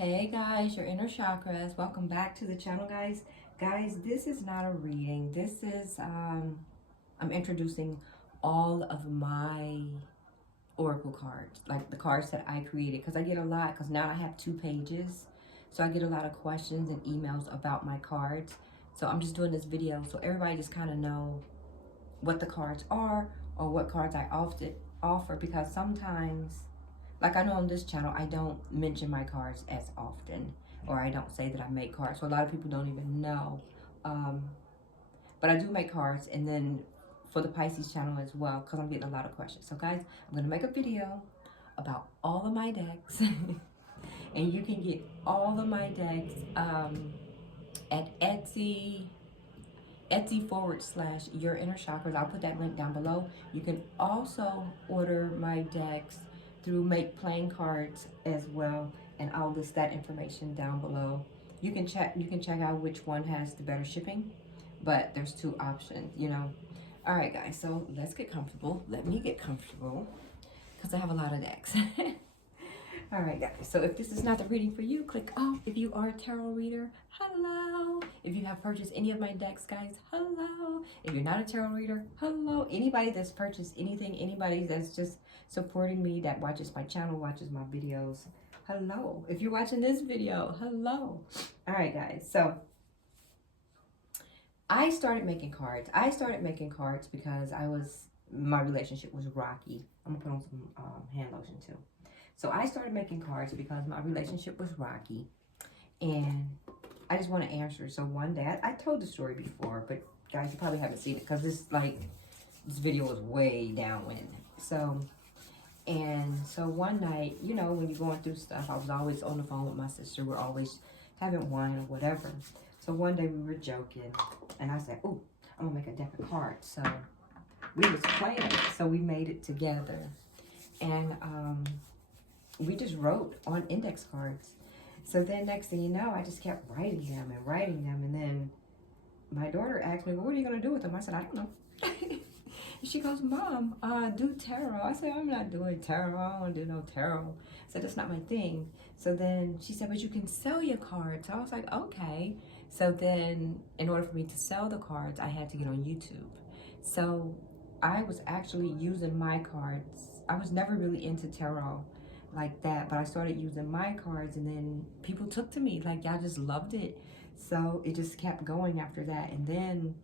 Hey guys, your inner chakras. Welcome back to the channel, guys. Guys, this is not a reading. This is I'm introducing all of my oracle cards, like the cards that I created, because I get a lot, because now I have 2 pages. So I get a lot of questions and emails about my cards. So I'm just doing this video so everybody just kind of know what the cards are or what cards I often offer, because sometimes, like I know on this channel, I don't mention my cards as often, or I don't say that I make cards. So a lot of people don't even know. But I do make cards, and then for the Pisces channel as well, because I'm getting a lot of questions. So guys, I'm going to make a video about all of my decks. And you can get all of my decks at Etsy Your Inner Chakras. I'll put that link down below. You can also order my decks through Make Playing Cards as well, and I'll list that information down below. You can check out which one has the better shipping, but there's 2 options, you know. All right, guys, so let's get comfortable. Let me get comfortable because I have a lot of decks. All right, guys, so if this is not the reading for you, click off. If you are a tarot reader, hello. If you have purchased any of my decks, guys, hello. If you're not a tarot reader, hello. Anybody that's purchased anything, anybody that's just supporting me, that watches my channel, watches my videos, hello. If you're watching this video, hello. All right, guys, so I started making cards. Because my relationship was rocky. I'm gonna put on some hand lotion too. So I started making cards because my relationship was rocky, and I just want to answer. So one day, I told the story before, but guys, you probably haven't seen it because this video was way downwind. So one night, you know, when you're going through stuff, I was always on the phone with my sister. We're always having wine or whatever. So one day we were joking, and I said, "Oh, I'm gonna make a deck of cards." So we was playing, so we made it together, and we just wrote on index cards. So then next thing you know, I just kept writing them, and then my daughter asked me, "Well, what are you gonna do with them?" I said, "I don't know." She goes, "Mom, do tarot." I said, "I'm not doing tarot. I don't want to do no tarot." I said, "That's not my thing." So then she said, "But you can sell your cards." So I was like, "Okay." So then in order for me to sell the cards, I had to get on YouTube. So I was actually using my cards. I was never really into tarot like that, but I started using my cards, and then people took to me, like, y'all just loved it. So it just kept going after that, and then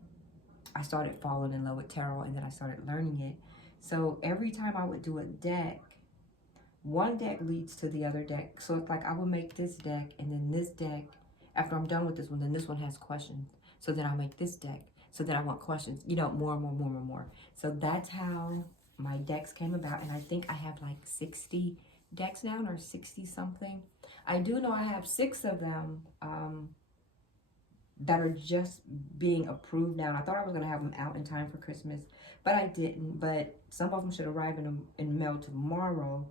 I started falling in love with tarot, and then I started learning it. So every time I would do a deck, one deck leads to the other deck. So it's like I would make this deck, and then this deck, after I'm done with this one, then this one has questions. So then I make this deck. So then I want questions, you know, more and more and more and more. So that's how my decks came about, and I think I have like 60 decks now, or 60 something. I do know I have 6 of them that are just being approved now. And I thought I was going to have them out in time for Christmas, but I didn't. But some of them should arrive in mail tomorrow,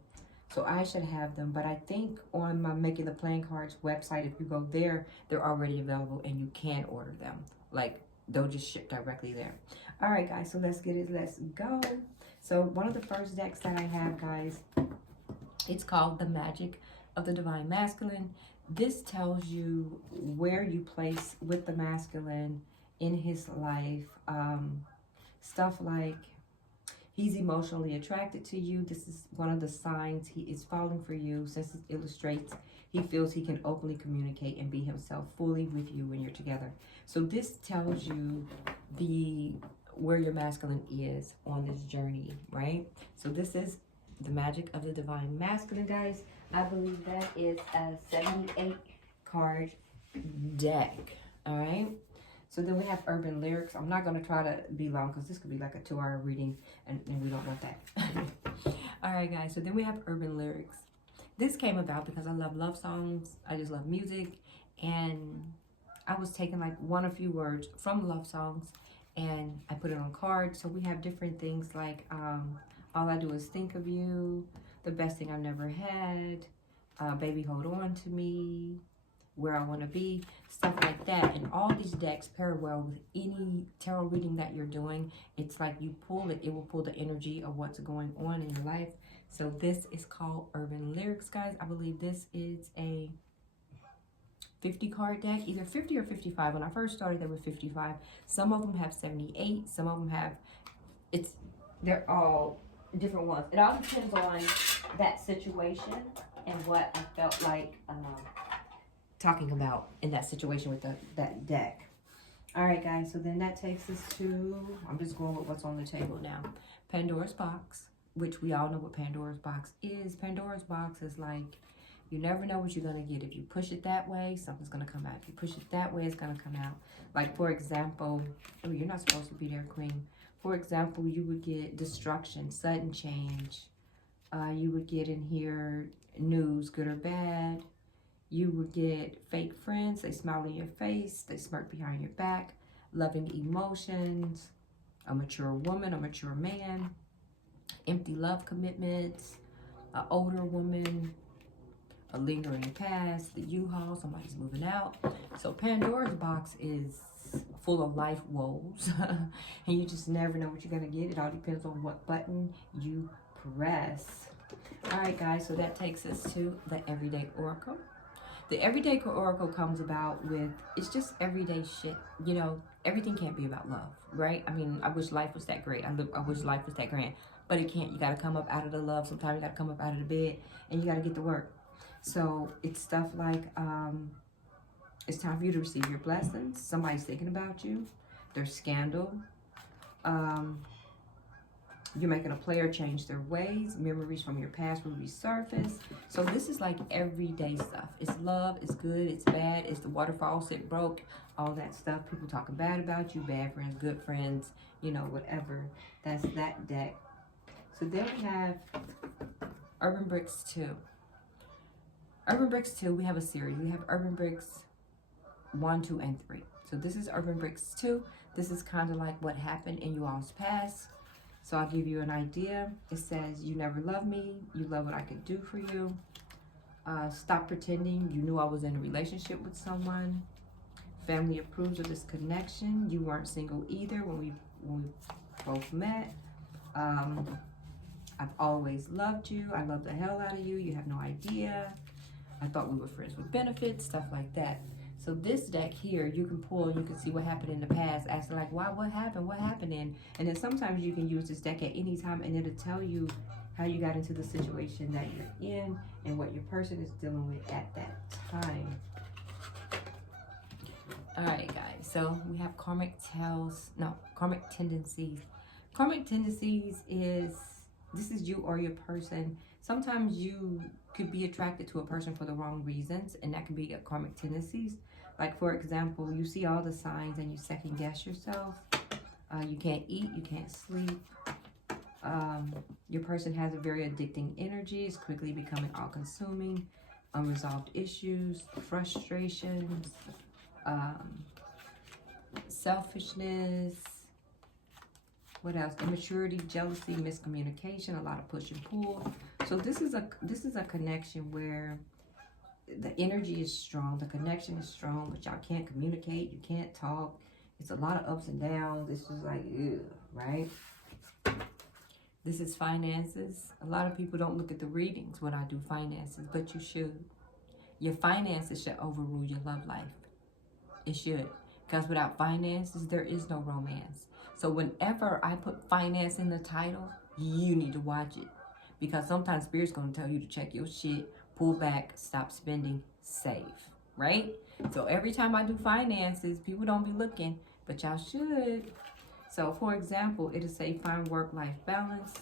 so I should have them. But I think on my Making the Playing Cards website, if you go there, they're already available and you can order them. Like, they'll just ship directly there. All right, guys, so let's get it. Let's go. So one of the first decks that I have, guys, it's called The Magic of the Divine Masculine. This tells you where you place with the masculine in his life. Stuff like he's emotionally attracted to you. This is one of the signs he is falling for you, since it illustrates he feels he can openly communicate and be himself fully with you when you're together. So this tells you where your masculine is on this journey, right? So this is The Magic of the Divine Masculine, guys. I believe that is a 78 card deck. All right. So then we have Urban Lyrics. I'm not going to try to be long because this could be like a 2-hour reading, and we don't want that. All right, guys. So then we have Urban Lyrics. This came about because I love songs. I just love music. And I was taking like a few words from love songs, and I put it on cards. So we have different things like All I Do Is Think of You, The Best Thing I've Never Had, Baby Hold On to Me, Where I Want to Be, stuff like that. And all these decks pair well with any tarot reading that you're doing. It's like you pull it, it will pull the energy of what's going on in your life. So this is called Urban Lyrics, guys. I believe this is a 50 card deck, either 50 or 55. When I first started, there were 55. Some of them have 78. Some of them have, they're all different ones. It all depends on that situation and what I felt like talking about in that situation with that deck. All right, guys, so then that takes us to, I'm just going with what's on the table now. Pandora's box, which we all know what Pandora's box is. Pandora's box is like, you never know what you're going to get. If you push it that way, something's going to come out. If you push it that way, it's going to come out. Like, for example, oh, you're not supposed to be there, Queen. For example, you would get destruction, sudden change. You would get in here news, good or bad. You would get fake friends. They smile in your face. They smirk behind your back. Loving emotions. A mature woman, a mature man. Empty love commitments. An older woman. A lingering past. The U-Haul. Somebody's moving out. So Pandora's box is full of life woes. And you just never know what you're going to get. It all depends on what button you press. All right, guys. So that takes us to the Everyday Oracle. The Everyday Oracle comes about with, it's just everyday shit. You know, everything can't be about love, right? I mean, I wish life was that great. I wish life was that grand. But it can't. You got to come up out of the love. Sometimes you got to come up out of the bed. And you got to get to work. So it's stuff like, it's time for you to receive your blessings. Somebody's thinking about you. There's scandal. You're making a player change their ways. Memories from your past will resurface. So this is like everyday stuff. It's love, it's good, it's bad, it's the waterfall sit broke, all that stuff. People talking bad about you, bad friends, good friends, you know, whatever. That's that deck. So then we have Urban Bricks 2. Urban Bricks 2, we have a series. We have Urban Bricks 1, 2, and 3. So this is Urban Bricks 2. This is kind of like what happened in you all's past. So I'll give you an idea. It says, you never loved me. You love what I could do for you. Stop pretending you knew I was in a relationship with someone. Family approves of this connection. You weren't single either when we both met. I've always loved you. I love the hell out of you. You have no idea. I thought we were friends with benefits, stuff like that. So this deck here, you can pull, you can see what happened in the past, asking like, why, what happened in? And then sometimes you can use this deck at any time and it'll tell you how you got into the situation that you're in and what your person is dealing with at that time. All right, guys, so we have karmic tendencies. Karmic tendencies is, this is you or your person. Sometimes you could be attracted to a person for the wrong reasons, and that can be a karmic tendencies. Like, for example, you see all the signs and you second guess yourself. You can't eat, you can't sleep. Your person has a very addicting energy. It's quickly becoming all-consuming. Unresolved issues, frustrations, selfishness. What else? Immaturity, jealousy, miscommunication, a lot of push and pull. So this is a connection where the energy is strong, the connection is strong, but y'all can't communicate, you can't talk. It's a lot of ups and downs. This is like, ew, right? This is finances. A lot of people don't look at the readings when I do finances, but you should. Your finances should overrule your love life. It should. Because without finances, there is no romance. So whenever I put finance in the title, you need to watch it. Because sometimes Spirit's going to tell you to check your shit, pull back, stop spending, save, right? So every time I do finances, people don't be looking, but y'all should. So for example, it'll say find work-life balance,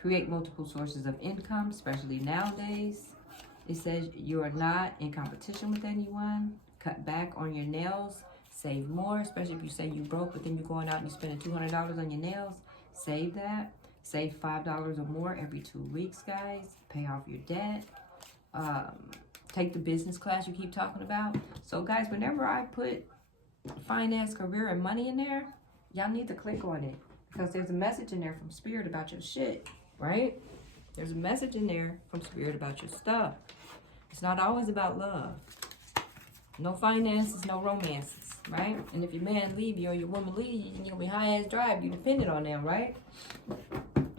create multiple sources of income, especially nowadays. It says you are not in competition with anyone, cut back on your nails, save more, especially if you say you broke, but then you're going out and you're spending $200 on your nails. Save that. Save $5 or more every 2 weeks, guys. Pay off your debt. Take the business class you keep talking about. So, guys, whenever I put finance, career, and money in there, y'all need to click on it. Because there's a message in there from Spirit about your shit, right? There's a message in there from Spirit about your stuff. It's not always about love. No finances, no romances, right? And if your man leave you or your woman leave you, you're going to be high-ass drive. You dependent on them, right?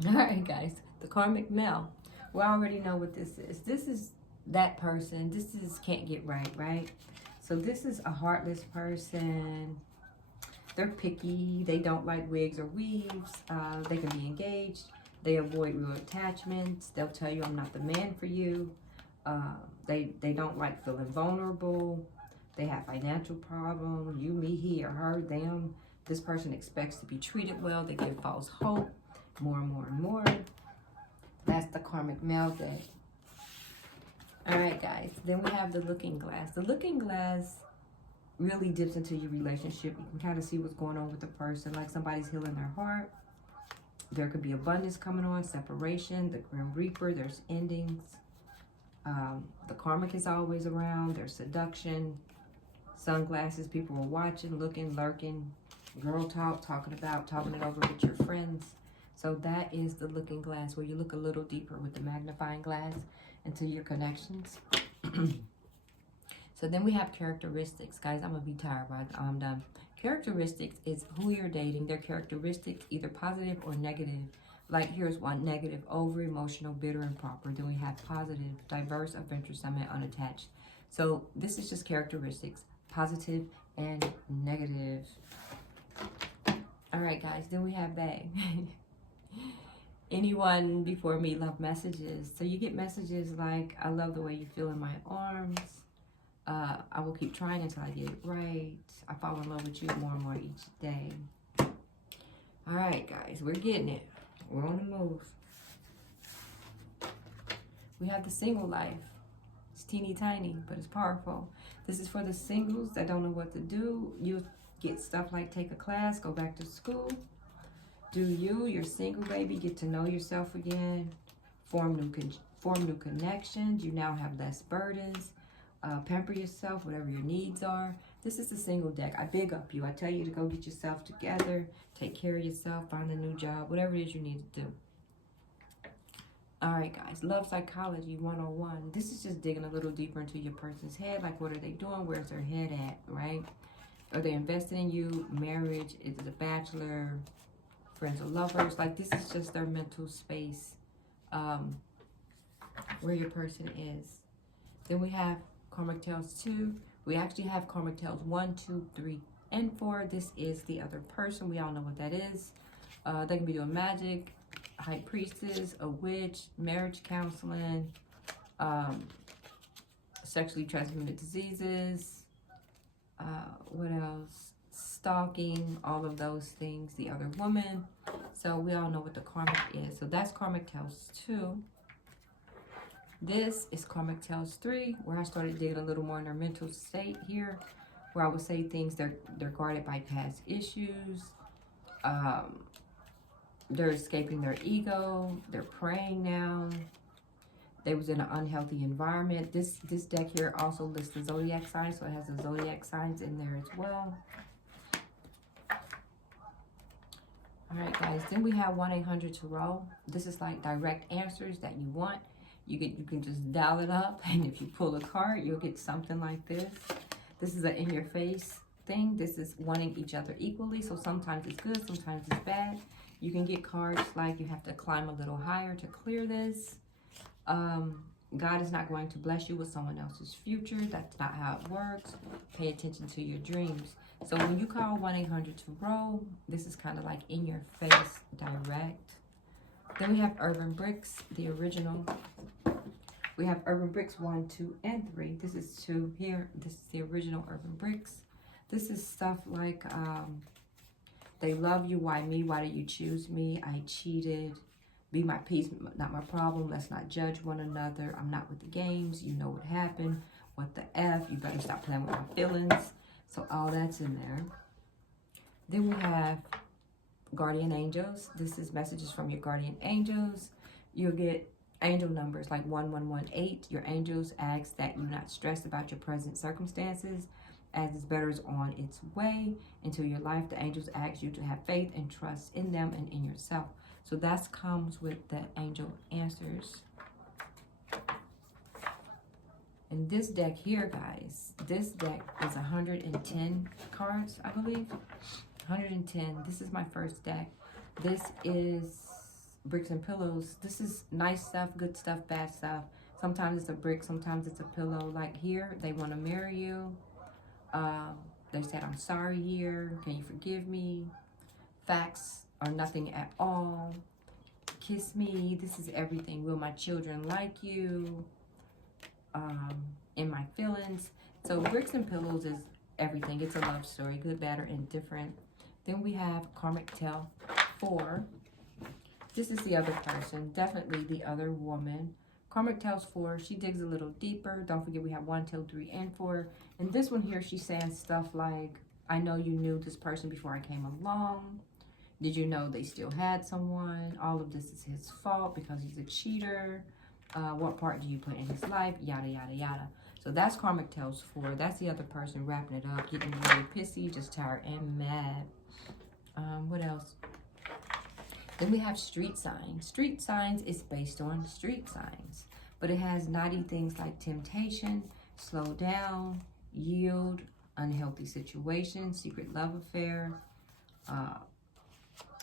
All right, guys. The karmic male. We already know what this is. that person, this is can't get right? So this is a heartless person. They're picky. They don't like wigs or weaves. They can be engaged. They avoid real attachments. They'll tell you, I'm not the man for you. They don't like feeling vulnerable. They have financial problems. You, me, he, or her, them. This person expects to be treated well. They give false hope more and more and more. That's the karmic male deck. All right, guys. Then we have the looking glass. The looking glass really dips into your relationship. You can kind of see what's going on with the person, like somebody's healing their heart. There could be abundance coming on, separation, the Grim Reaper, there's endings. The karmic is always around, there's seduction, sunglasses, people are watching, looking, lurking, girl talk, talking it over with your friends. So that is the looking glass, where you look a little deeper with the magnifying glass into your connections. So then we have characteristics. Guys, I'm going to be tired by the time I'm done. Characteristics is who you're dating. Their characteristics, either positive or negative. Like here's one: negative, over emotional, bitter, and proper. Then we have positive, diverse, adventuresome, and unattached. So this is just characteristics, positive and negative. All right, guys. Then we have bag. Anyone before me love messages. So you get messages like, I love the way you feel in my arms. I will keep trying until I get it right. I fall in love with you more and more each day. All right, guys, we're getting it. We're on the move. We have the single life. It's teeny tiny, but it's powerful. This is for the singles that don't know what to do. You get stuff like take a class, go back to school. Do you're single, baby, get to know yourself again. Form new connections. You now have less burdens. Pamper yourself, whatever your needs are. This is the single deck. I big up you. I tell you to go get yourself together, take care of yourself, find a new job, whatever it is you need to do. All right, guys. Love psychology 101. This is just digging a little deeper into your person's head. Like, what are they doing? Where's their head at, right? Are they investing in you? Marriage? Is it a bachelor? Friends or lovers? Like, this is just their mental space, where your person is. Then we have Karmic Tales 2. We actually have Karmic Tales 1, 2, 3, and 4. This is the other person. We all know what that is. They can be doing magic, high priestess, a witch, marriage counseling, sexually transmitted diseases, what else? Stalking, all of those things, the other woman. So we all know what the karmic is. So that's Karmic Tales 2. This is Karmic Tales 3, where I started digging a little more in their mental state here, where I would say things they're guarded by past issues. They're escaping their ego. They're praying now. They was in an unhealthy environment. This deck here also lists the zodiac signs, so it has the zodiac signs in there as well. All right, guys. Then we have 1-800-TAROT. This is like direct answers that you want. You can just dial it up, and if you pull a card, you'll get something like this. This is an in-your-face thing. This is wanting each other equally. So sometimes it's good, sometimes it's bad. You can get cards like you have to climb a little higher to clear this. God is not going to bless you with someone else's future. That's not how it works. Pay attention to your dreams. So when you call 1-800-TAROT, this is kind of like in your face, direct. Then we have Urban Bricks, the original. We have Urban Bricks 1, 2, and 3. This is 2 here. This is the original Urban Bricks. This is stuff like, they love you. Why me? Why did you choose me? I cheated. Be my peace, not my problem. Let's not judge one another. I'm not with the games. You know what happened. What the F? You better stop playing with my feelings. So all that's in there. Then we have Guardian Angels. This is messages from your guardian angels. You'll get angel numbers like 1118. Your angels ask that you not stress about your present circumstances, as it's better is on its way into your life. The angels ask you to have faith and trust in them and in yourself. So that comes with the angel answers. And this deck here, guys, this deck is 110 cards, I believe. 110. This is my first deck. This is Bricks and Pillows. This is nice stuff, good stuff, bad stuff. Sometimes it's a brick, sometimes it's a pillow. Like here, they want to marry you. They said, I'm sorry here. Can you forgive me? Facts are nothing at all. Kiss me. This is everything. Will my children like you? In my feelings. So bricks and pillows is everything. It's a love story. Good, bad, or indifferent. Then we have karmic tale 4. This is the other person. Definitely the other woman. Karmic Tales 4, she digs a little deeper. Don't forget we have 1, 2, 3, and 4. And this one here, she's saying stuff like, I know you knew this person before I came along. Did you know they still had someone? All of this is his fault because he's a cheater. What part do you play in his life? Yada, yada, yada. So that's Karmic Tales 4. That's the other person wrapping it up, getting really pissy, just tired and mad. What else? Then we have street signs. Street signs is based on street signs, but it has naughty things like temptation, slow down, yield, unhealthy situation, secret love affair,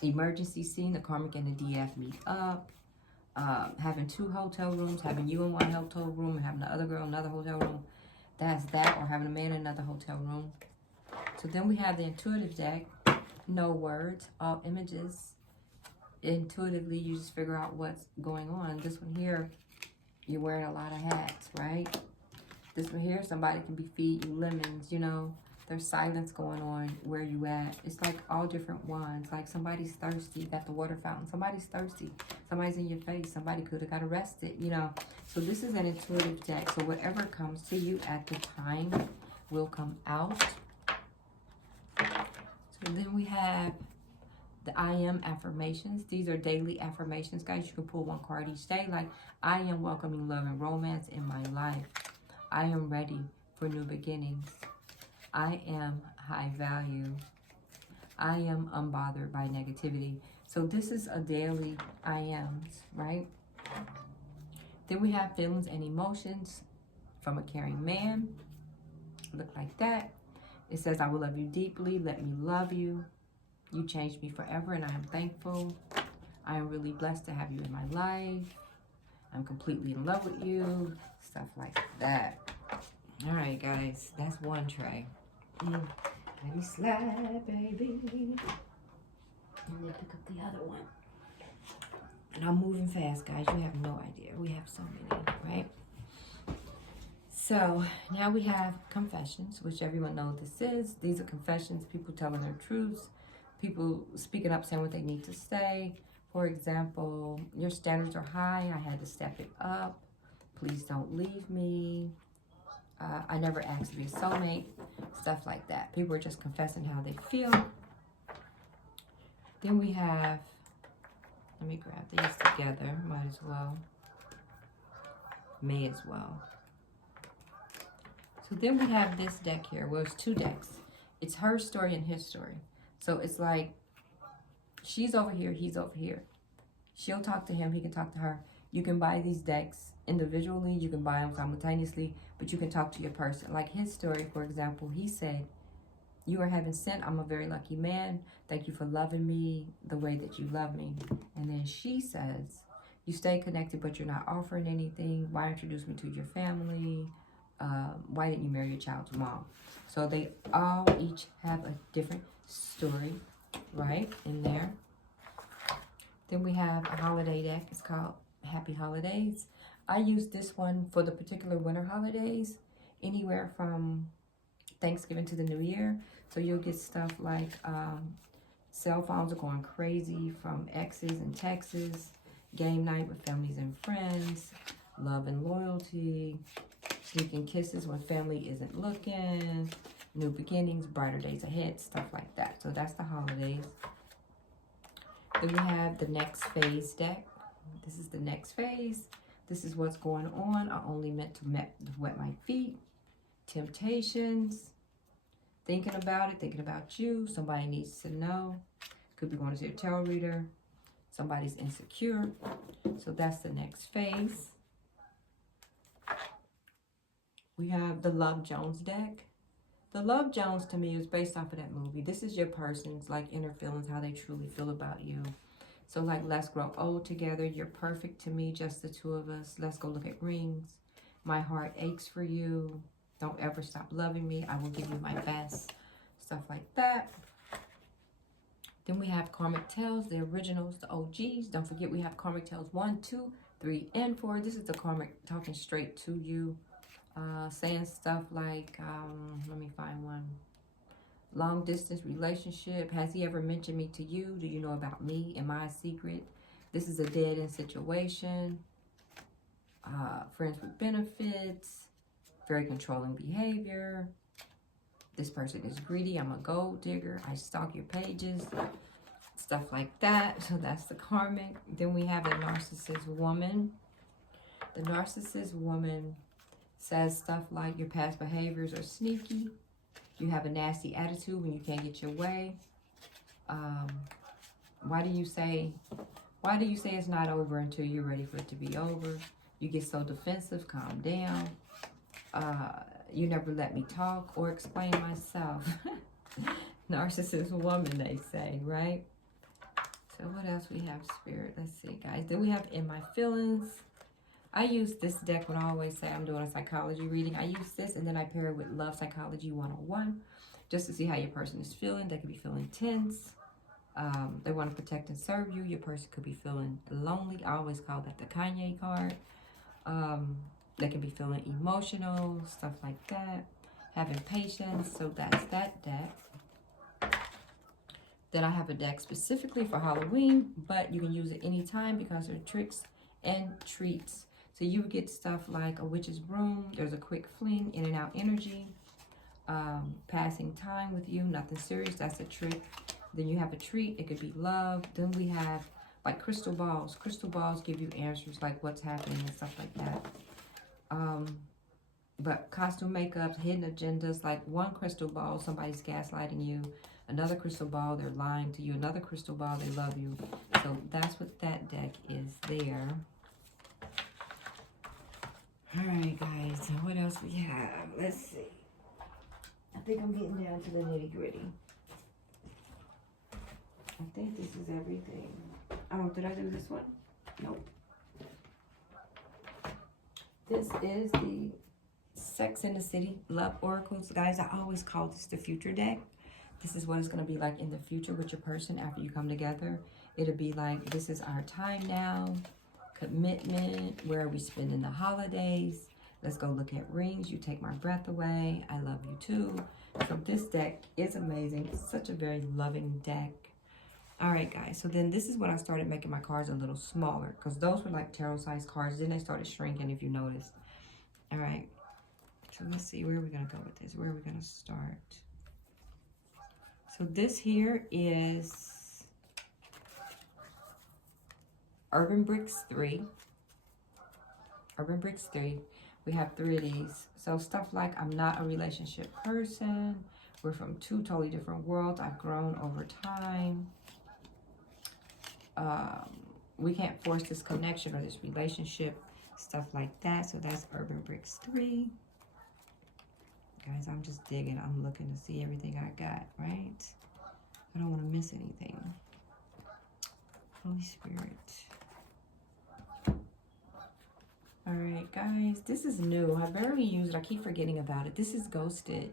emergency scene, the karmic and the DF meet up, having 2 hotel rooms, having you in 1 hotel room and having the other girl in another hotel room. That's that, or having a man in another hotel room. So then we have the intuitive deck. No words, all images. Intuitively, you just figure out what's going on. This one here, you're wearing a lot of hats, right? This one here, somebody can be feeding you lemons, you know. There's silence going on where you at. It's like all different ones. Like somebody's thirsty, you got the water fountain. Somebody's thirsty. Somebody's in your face. Somebody could have got arrested, you know. So this is an intuitive deck. So whatever comes to you at the time will come out. So then we have the I am affirmations. These are daily affirmations, guys. You can pull 1 card each day. Like, I am welcoming love and romance in my life. I am ready for new beginnings. I am high value. I am unbothered by negativity. So this is a daily I ams, right? Then we have feelings and emotions from a caring man. Look like that. It says, I will love you deeply. Let me love you. You changed me forever and I am thankful. I am really blessed to have you in my life. I'm completely in love with you. Stuff like that. All right, guys. That's 1 tray. Let me slide, baby. And then pick up the other one. And I'm moving fast, guys. You have no idea. We have so many, right? So now we have confessions, which everyone knows this is. These are confessions, people telling their truths. People speaking up, saying what they need to say. For example, your standards are high. I had to step it up. Please don't leave me. I never asked to be a soulmate. Stuff like that. People are just confessing how they feel. Then we have, let me grab these together. Might as well. May as well. So then we have this deck here. Well, it's 2 decks. It's her story and his story. So it's like, she's over here, he's over here. She'll talk to him, he can talk to her. You can buy these decks individually, you can buy them simultaneously, but you can talk to your person. Like his story, for example, he said, you are heaven sent, I'm a very lucky man. Thank you for loving me the way that you love me. And then she says, you stay connected, but you're not offering anything. Why introduce me to your family? Why didn't you marry your child's mom? So they all each have a different story, right, in there. Then we have a holiday deck. It's called Happy Holidays. I use this one for the particular winter holidays, anywhere from Thanksgiving to the New Year. So you'll get stuff like cell phones are going crazy from exes and texts, game night with families and friends, love and loyalty, sneaking kisses when family isn't looking, new beginnings, brighter days ahead, stuff like that. So that's the holidays. Then we have the next phase deck. This is the next phase. This is what's going on. I only meant to wet my feet. Temptations. Thinking about it, thinking about you. Somebody needs to know. Could be going to see a tarot reader. Somebody's insecure. So that's the next phase. We have the Love Jones deck. The Love Jones to me is based off of that movie. This is your person's like inner feelings, how they truly feel about you. So like, let's grow old together. You're perfect to me, just the two of us. Let's go look at rings. My heart aches for you. Don't ever stop loving me. I will give you my best. Stuff like that. Then we have Karmic Tales, the originals, the OGs. Don't forget we have Karmic Tales 1, 2, 3, and 4. This is the Karmic talking straight to you. Saying stuff like, let me find one. Long distance relationship. Has he ever mentioned me to you? Do you know about me? Am I a secret? This is a dead end situation. Friends with benefits. Very controlling behavior. This person is greedy. I'm a gold digger. I stalk your pages. Stuff like that. So that's the karmic. Then we have the narcissist woman. The narcissist woman says stuff like your past behaviors are sneaky. You have a nasty attitude when you can't get your way. Why do you say it's not over until you're ready for it to be over? You get so defensive. Calm down. You never let me talk or explain myself. Narcissist woman, they say, right? So what else we have, Spirit? Let's see, guys. Then we have In My Feelings. I use this deck when I always say I'm doing a psychology reading. I use this and then I pair it with Love Psychology 101 just to see how your person is feeling. They could be feeling tense. They want to protect and serve you. Your person could be feeling lonely. I always call that the Kanye card. They can be feeling emotional, stuff like that. Having patience. So that's that deck. Then I have a deck specifically for Halloween, but you can use it anytime because there are tricks and treats. So you would get stuff like a witch's broom. There's a quick fling, in and out energy. Passing time with you, nothing serious. That's a trick. Then you have a treat. It could be love. Then we have like crystal balls. Crystal balls give you answers like what's happening and stuff like that. But costume makeups, hidden agendas, like one crystal ball, somebody's gaslighting you. Another crystal ball, they're lying to you. Another crystal ball, they love you. So that's what that deck is there. All right, guys. So what else we have? Let's see. I think I'm getting down to the nitty gritty. I think this is everything. Oh, did I do this one? Nope. This is the Sex in the City Love Oracles. Guys, I always call this the future deck. This is what it's going to be like in the future with your person after you come together. It'll be like, this is our time now. Commitment. Where are we spending the holidays? Let's go look at rings. You take my breath away. I love you too. So this deck is amazing. It's such a very loving deck. All right, guys. So then this is when I started making my cards a little smaller because those were like tarot size cards. Then they started shrinking, if you noticed. All right. So let's see, where are we going to go with this? Where are we going to start? So this here is Urban Bricks 3. Urban Bricks 3. We have 3 of these. So stuff like, I'm not a relationship person. We're from 2 totally different worlds. I've grown over time. We can't force this connection or this relationship. Stuff like that. So that's Urban Bricks 3. Guys, I'm just digging. I'm looking to see everything I got, right? I don't want to miss anything. Holy Spirit. All right, guys. This is new. I barely use it. I keep forgetting about it. This is Ghosted.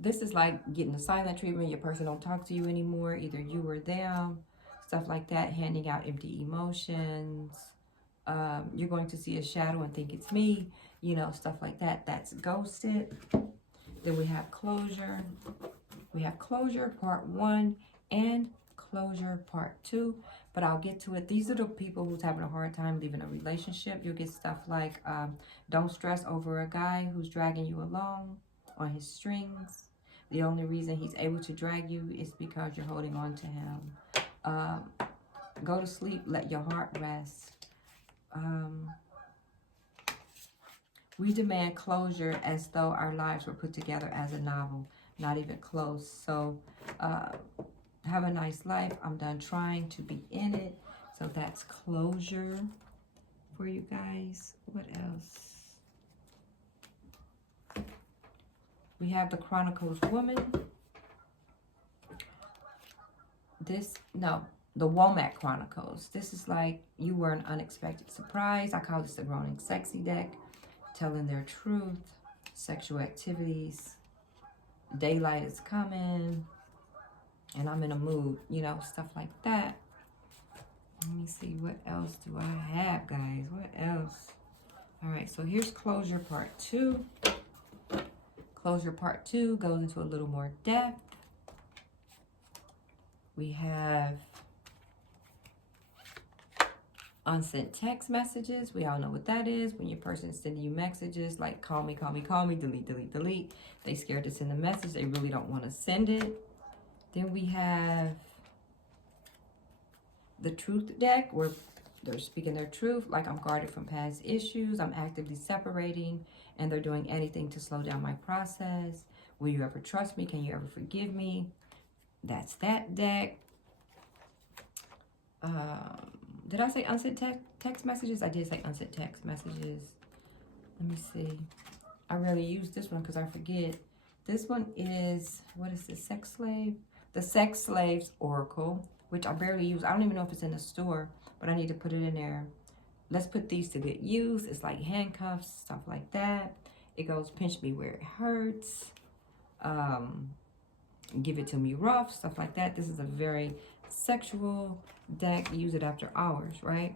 This is like getting the silent treatment. Your person don't talk to you anymore. Either you or them. Stuff like that. Handing out empty emotions. You're going to see a shadow and think it's me. You know, stuff like that. That's Ghosted. Then we have Closure. We have Closure Part 1 and Closure Part 2. But I'll get to it. These are the people who's having a hard time leaving a relationship. You'll get stuff like don't stress over a guy who's dragging you along on his strings. The only reason he's able to drag you is because you're holding on to him. Go to sleep. Let your heart rest. We demand closure as though our lives were put together as a novel. Not even close. So have a nice life. I'm done trying to be in it. So that's Closure for you guys. What else? We have the Chronicles Woman. the Womack Chronicles. This is like you were an unexpected surprise. I call this the Groaning Sexy deck. Telling their truth, sexual activities, daylight is coming, and I'm in a mood, you know, stuff like that. Let me see, what else do I have, guys? What else? All right, so here's Closure Part 2. Closure Part 2 goes into a little more depth. We have unsent text messages. We all know what that is. When your person is sending you messages like call me, delete, delete, delete. They scared to send a message. They really don't want to send it. Then we have the truth deck where they're speaking their truth. Like, I'm guarded from past issues. I'm actively separating, and they're doing anything to slow down my process. Will you ever trust me? Can you ever forgive me? That's that deck. Did I say unsent text messages? I did say unsent text messages. Let me see. I rarely use this one because I forget. This one is, what is this, Sex Slave? The Sex Slaves Oracle, which I barely use. I don't even know if it's in the store, but I need to put it in there. Let's put these to good use. It's like handcuffs, stuff like that. It goes, pinch me where it hurts. Give it to me rough, stuff like that. This is a very sexual deck. Use it after hours, right?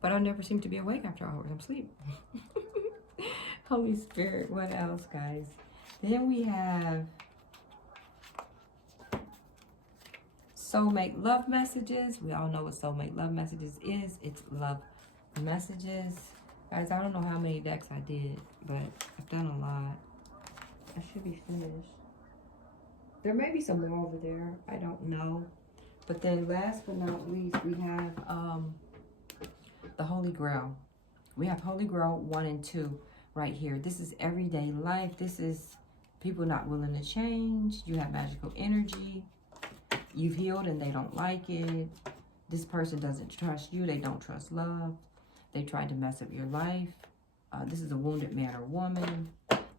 But I never seem to be awake after hours. I'm asleep. Holy Spirit, what else, guys? Then we have soulmate love messages. We all know what soulmate love messages is. It's love messages. Guys, I don't know how many decks I did, but I've done a lot. I should be finished. There may be some more over there. I don't know. But then last but not least, we have the Holy Grail. We have Holy Grail 1 and 2 right here. This is everyday life. This is people not willing to change. You have magical energy. You've healed and they don't like it. This person doesn't trust you. They don't trust love. They tried to mess up your life. This is a wounded man or woman.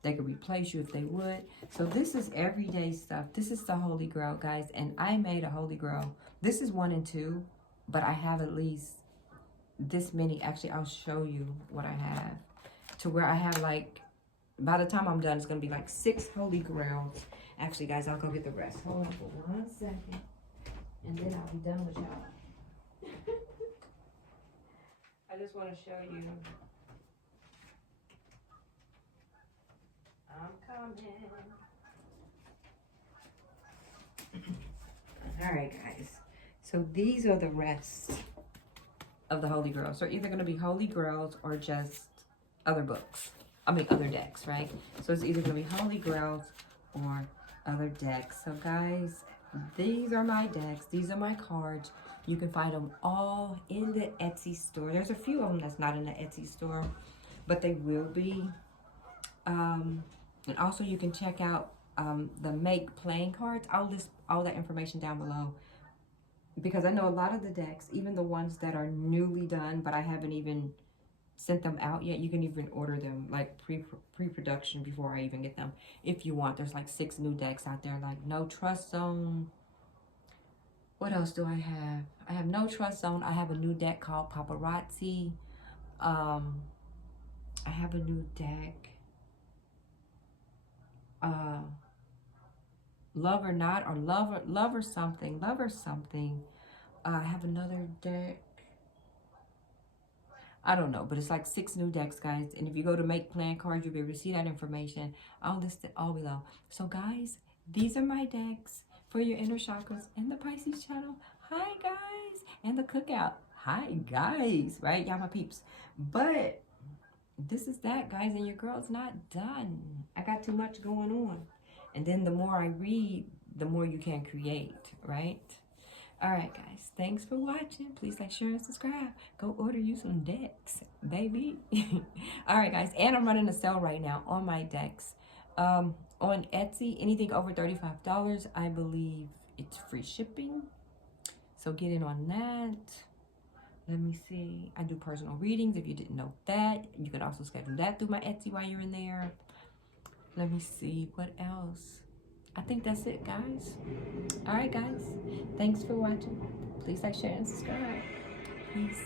They could replace you if they would. So this is everyday stuff. This is the Holy Grail, guys. And I made a Holy Grail. This is 1 and 2, but I have at least this many. Actually, I'll show you what I have. To where I have like, by the time I'm done, it's going to be like 6 Holy Grails. Actually, guys, I'll go get the rest. Hold on for 1 second. And then I'll be done with y'all. I just want to show you. I'm coming. All right, guys. So these are the rest of the Holy Grails. So either going to be Holy Grails or just other books. I mean, other decks, right? So it's either going to be Holy Grails or other decks. So guys, these are my decks. These are my cards. You can find them all in the Etsy store. There's a few of them that's not in the Etsy store, but they will be. And also you can check out the Make playing cards. I'll list all that information down below, because I know a lot of the decks, even the ones that are newly done, but I haven't even sent them out yet, you can even order them like pre-production before I even get them if you want. There's like 6 new decks out there, like No Trust Zone. What else do I have? I have No Trust Zone. I have a new deck called Paparazzi. I have a new deck, Love or Not, or Love or Something. I have another deck. I don't know, but it's like 6 new decks, guys. And if you go to Make Playing Cards, you'll be able to see that information. I'll list it all below. So guys, these are my decks for your inner chakras and the Pisces channel. Hi guys. And the cookout. Hi guys. Right? Y'all my peeps. But this is that, guys, and your girl's not done. I got too much going on. And then the more I read, the more you can create, right? All right, guys. Thanks for watching. Please like, share, and subscribe. Go order you some decks, baby. All right, guys. And I'm running a sale right now on my decks. On Etsy, anything over $35, I believe it's free shipping. So get in on that. Let me see. I do personal readings. If you didn't know that, you can also schedule that through my Etsy while you're in there. Let me see. What else? I think that's it, guys. All right, guys. Thanks for watching. Please like, share, and subscribe. Peace.